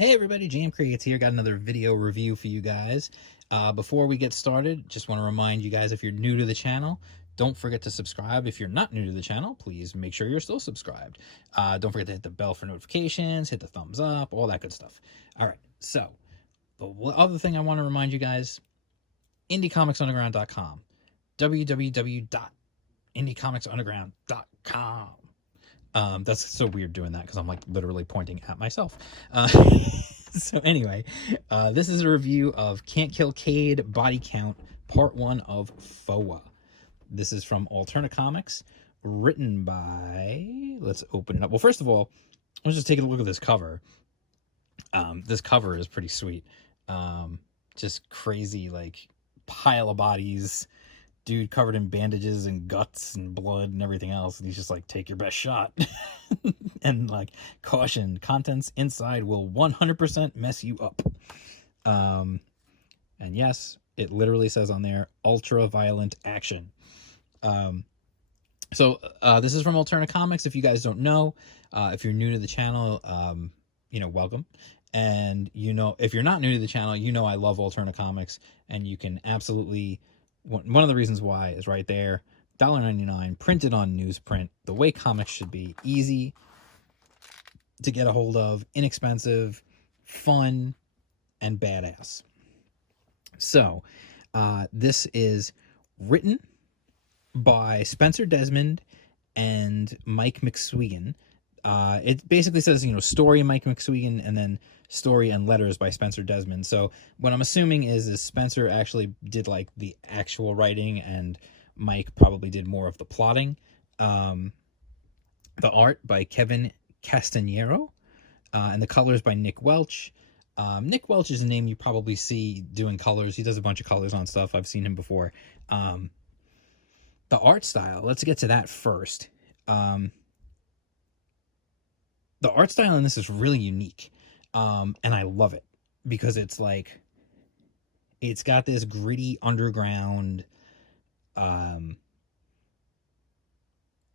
Hey everybody, Jam Creates here. Got another video review for you guys. Before we get started, just want to remind you guys, if you're new to the channel, don't forget to subscribe. If you're not new to the channel, please make sure you're still subscribed. Don't forget to hit the bell for notifications, hit the thumbs up, all that good stuff. All right, so the other thing I want to remind you guys, IndieComicsUnderground.com, www.IndieComicsUnderground.com. That's so weird doing that because I'm like literally pointing at myself. So anyway, this is a review of Can't Kill Cade Body Count Part 1 of FOA. This is from Alterna Comics, written by, let's open it up. Well, first of all, let's just take a look at this cover. This cover is pretty sweet. Just crazy, like, pile of bodies, dude covered in bandages and guts and blood and everything else, and he's just like, take your best shot. And like, caution, contents inside will 100% mess you up. And yes, it literally says on there, ultra violent action. So this is from Alterna Comics. If you guys don't know, if you're new to the channel, welcome. And if you're not new to the channel, I love Alterna Comics, and you can absolutely, one of the reasons why is right there, $1.99, printed on newsprint, the way comics should be: easy to get a hold of, inexpensive, fun, and badass. So this is written by Spenser Desmond and Mike McSweeney. It basically says, story Mike McSweeney, and then story and letters by Spenser Desmond. So what I'm assuming is Spenser actually did like the actual writing, and Mike probably did more of the plotting. The art by Kevin Castanero, and the colors by Nick Welch. Nick Welch is a name you probably see doing colors. He does a bunch of colors on stuff. I've seen him before. The art style, let's get to that first. The art style in this is really unique, and I love it because it's like, it's got this gritty underground,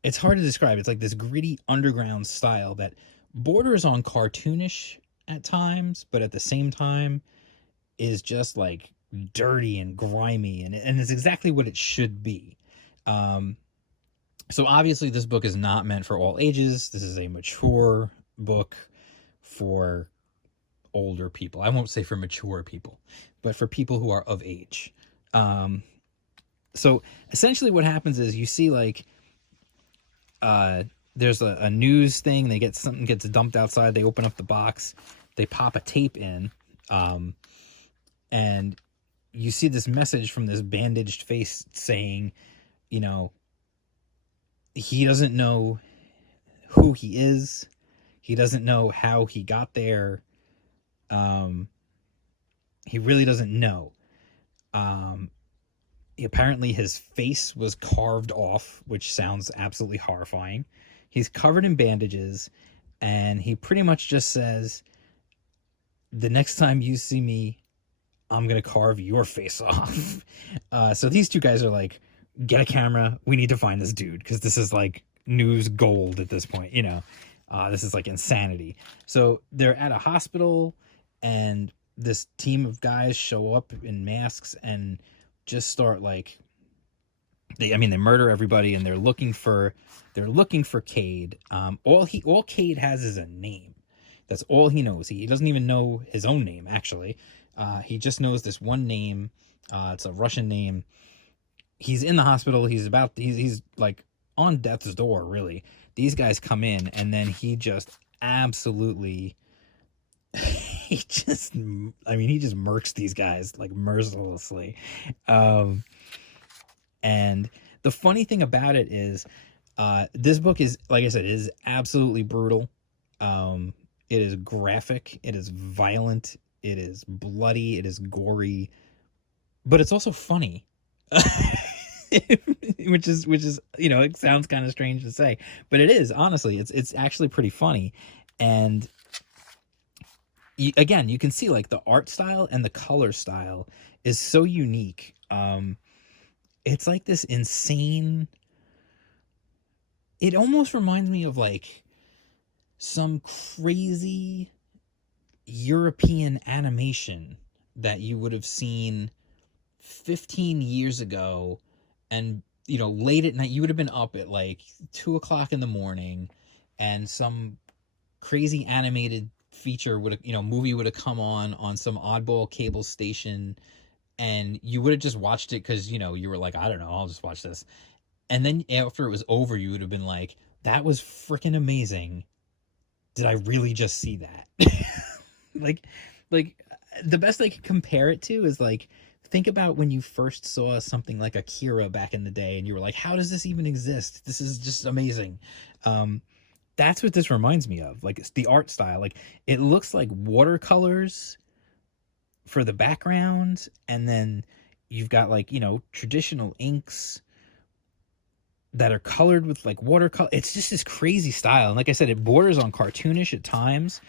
it's hard to describe. It's like this gritty underground style that borders on cartoonish at times, but at the same time is just like dirty and grimy, and it's exactly what it should be. So obviously this book is not meant for all ages. This is a mature book for older people. I won't say for mature people, but for people who are of age. So essentially what happens is, you see like, there's a news thing. They get something gets dumped outside. They open up the box. They pop a tape in. And you see this message from this bandaged face saying, he doesn't know who he is. He doesn't know how he got there. He really doesn't know. Apparently his face was carved off, which sounds absolutely horrifying. He's covered in bandages, and he pretty much just says, the next time you see me, I'm going to carve your face off. So these two guys are like, get a camera. We need to find this dude, because this is like news gold at this point, this is like insanity. So they're at a hospital, and this team of guys show up in masks and just start like, they murder everybody, and they're looking for Cade. All Cade has is a name. That's all he knows. He doesn't even know his own name, actually. He just knows this one name. It's a Russian name. He's in the hospital. He's like on death's door, really. These guys come in, and then he just absolutely, he just murks these guys like mercilessly. And the funny thing about it is, this book is, like I said, is absolutely brutal. It is graphic. It is violent. It is bloody. It is gory, but it's also funny. which is it sounds kind of strange to say, but it is, honestly. It's actually pretty funny. And again, you can see like the art style and the color style is so unique. It's like this insane, it almost reminds me of like some crazy European animation that you would have seen 15 years ago, and late at night you would have been up at like 2 o'clock in the morning, and some crazy animated feature would have movie would have come on some oddball cable station, and you would have just watched it because you were like, I don't know, I'll just watch this. And then after it was over, you would have been like, that was freaking amazing. Did I really just see that? like like the best I could compare it to is like, think about when you first saw something like Akira back in the day and you were like, how does this even exist? This is just amazing. That's what this reminds me of. Like, it's the art style. Like, it looks like watercolors for the background, and then you've got like traditional inks that are colored with like watercolor. It's just this crazy style, and like I said, it borders on cartoonish at times,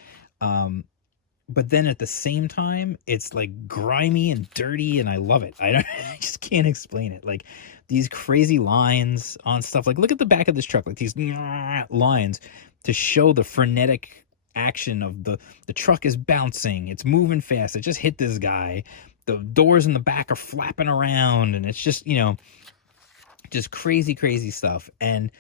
but then at the same time it's like grimy and dirty, and I love it. I just can't explain it. Like, these crazy lines on stuff, like look at the back of this truck, like these lines to show the frenetic action of the truck is bouncing, it's moving fast, it just hit this guy, the doors in the back are flapping around, and it's just just crazy stuff. And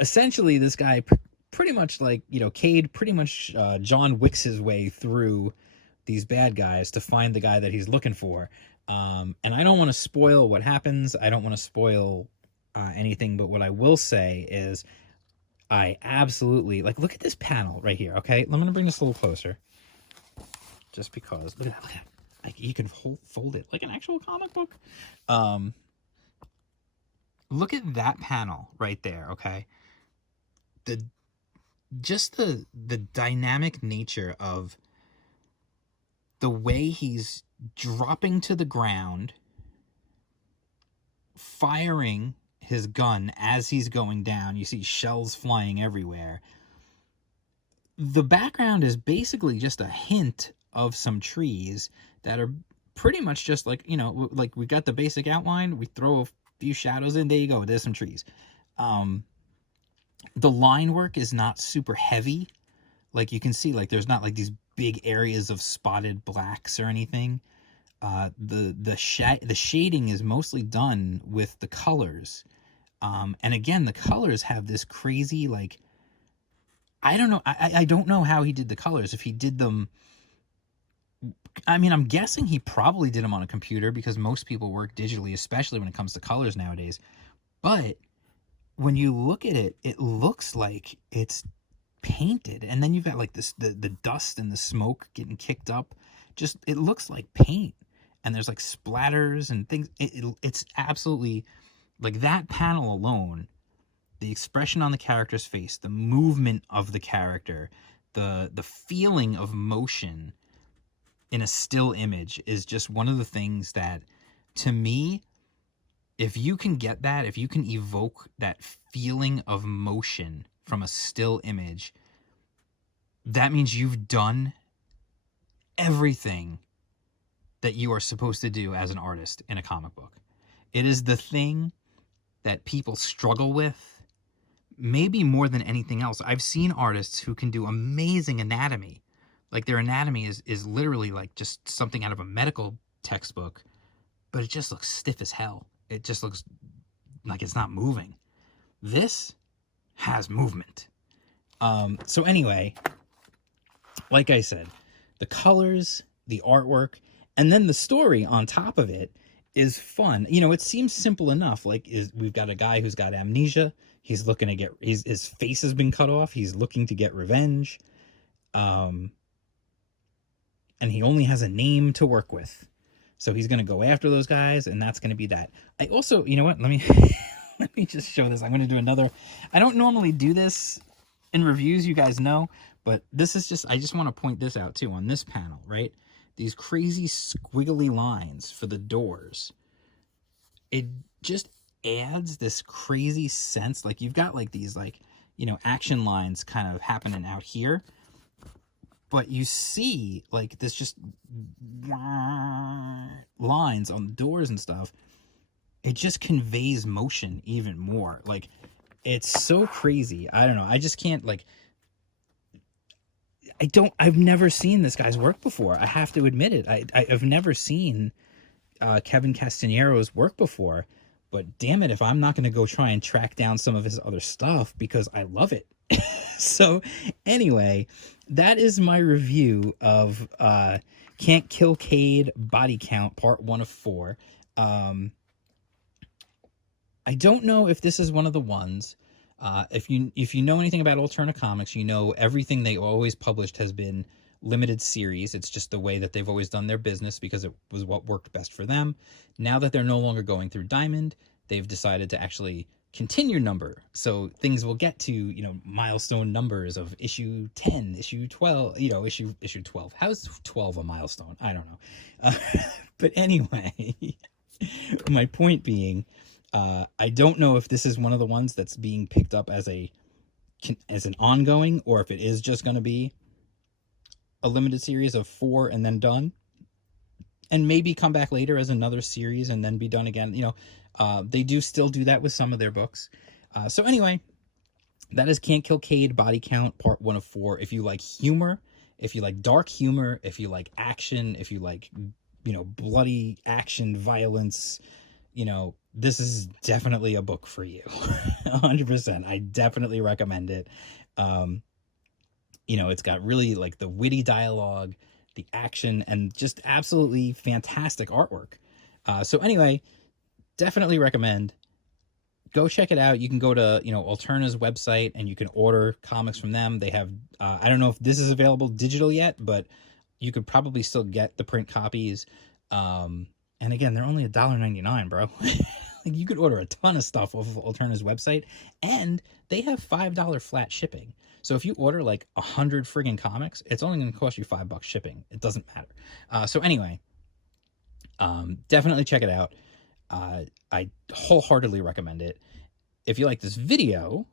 essentially this guy pretty much, like, Cade pretty much John Wicks his way through these bad guys to find the guy that he's looking for. And I don't want to spoil what happens. I don't want to spoil anything, but what I will say is I absolutely, like, look at this panel right here, okay? I'm going to bring this a little closer. Just because, look at that, like, you can fold it like an actual comic book. Look at that panel right there, okay? The dynamic nature of the way he's dropping to the ground, firing his gun as he's going down. You see shells flying everywhere. The background is basically just a hint of some trees that are pretty much just like, like we got the basic outline, we throw a few shadows in, there you go, there's some trees. The line work is not super heavy. Like, you can see, like, there's not like these big areas of spotted blacks or anything. The shading is mostly done with the colors. And again, the colors have this crazy, like, I don't know. I don't know how he did the colors. If he did them, I mean, I'm guessing he probably did them on a computer, because most people work digitally, especially when it comes to colors nowadays. But when you look at it, it looks like it's painted. And then you've got like this, the dust and the smoke getting kicked up. Just, it looks like paint. And there's like splatters and things. It's absolutely, like, that panel alone, the expression on the character's face, the movement of the character, the feeling of motion in a still image is just one of the things that, to me, if you can get that, if you can evoke that feeling of motion from a still image, that means you've done everything that you are supposed to do as an artist in a comic book. It is the thing that people struggle with, maybe more than anything else. I've seen artists who can do amazing anatomy. Like, their anatomy is literally like just something out of a medical textbook, but it just looks stiff as hell. It just looks like it's not moving. This has movement. So anyway, like I said, the colors, the artwork, and then the story on top of it is fun. It seems simple enough. Like, we've got a guy who's got amnesia. He's looking to get, his face has been cut off. He's looking to get revenge. And he only has a name to work with. So he's going to go after those guys, and that's going to be that. I also, you know what? Let me let me just show this. I'm going to do another. I don't normally do this in reviews, you guys know, but this is just, I just want to point this out too on this panel, right? These crazy squiggly lines for the doors. It just adds this crazy sense. Like, you've got like these, like, action lines kind of happening out here, but you see like this just lines on the doors and stuff. It just conveys motion even more. Like, it's so crazy. I don't know. I just can't, like, I've never seen this guy's work before. I have to admit it. I've never seen Kevin Castanero's work before, but damn it if I'm not going to go try and track down some of his other stuff because I love it. So anyway, that is my review of Can't Kill Cade Body Count Part 1 of 4. I don't know if this is one of the ones. If you know anything about Alterna Comics, you know everything they always published has been limited series. It's just the way that they've always done their business because it was what worked best for them. Now that they're no longer going through Diamond, they've decided to actually continue number. So things will get to, you know, milestone numbers of issue 10, issue 12, you know, issue 12. How's 12 a milestone? I don't know. But anyway, my point being, I don't know if this is one of the ones that's being picked up as an ongoing, or if it is just going to be a limited series of 4 and then done, and maybe come back later as another series and then be done again. You know, they do still do that with some of their books. So anyway, that is Can't Kill Cade Body Count Part 1 of 4. If you like humor, if you like dark humor, if you like action, if you like, you know, bloody action, violence, you know, this is definitely a book for you. 100%. I definitely recommend it. You know, it's got really like the witty dialogue, the action, and just absolutely fantastic artwork. So anyway, definitely recommend. Go check it out. You can go to, you know, Alterna's website and you can order comics from them. They have, I don't know if this is available digital yet, but you could probably still get the print copies. And again, they're only $1.99, bro. Like, you could order a ton of stuff off of Alterna's website, and they have $5 flat shipping. So if you order like 100 friggin' comics, it's only going to cost you $5 shipping. It doesn't matter. So anyway, definitely check it out. I wholeheartedly recommend it. If you like this video,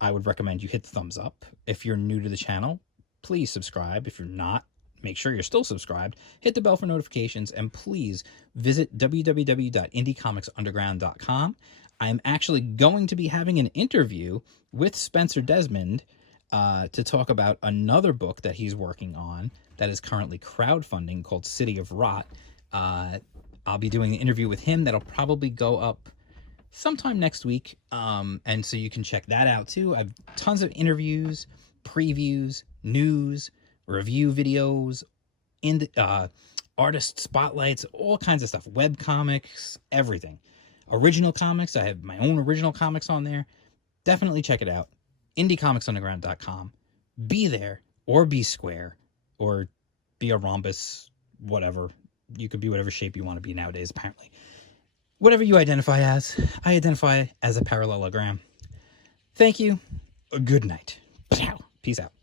I would recommend you hit the thumbs up. If you're new to the channel, please subscribe. If you're not, make sure you're still subscribed. Hit the bell for notifications, and please visit www.indiecomics.underground.com. I'm actually going to be having an interview with Spenser Desmond to talk about another book that he's working on that is currently crowdfunding called City of Rot. I'll be doing the interview with him. That'll probably go up sometime next week. And so you can check that out too. I've tons of interviews, previews, news, review videos, artist spotlights, all kinds of stuff, web comics, everything. Original comics. I have my own original comics on there. Definitely check it out. IndieComicsUnderground.com. Be there, or be square, or be a rhombus, whatever. You could be whatever shape you want to be nowadays, apparently. Whatever you identify as, I identify as a parallelogram. Thank you. Good night. Peace out.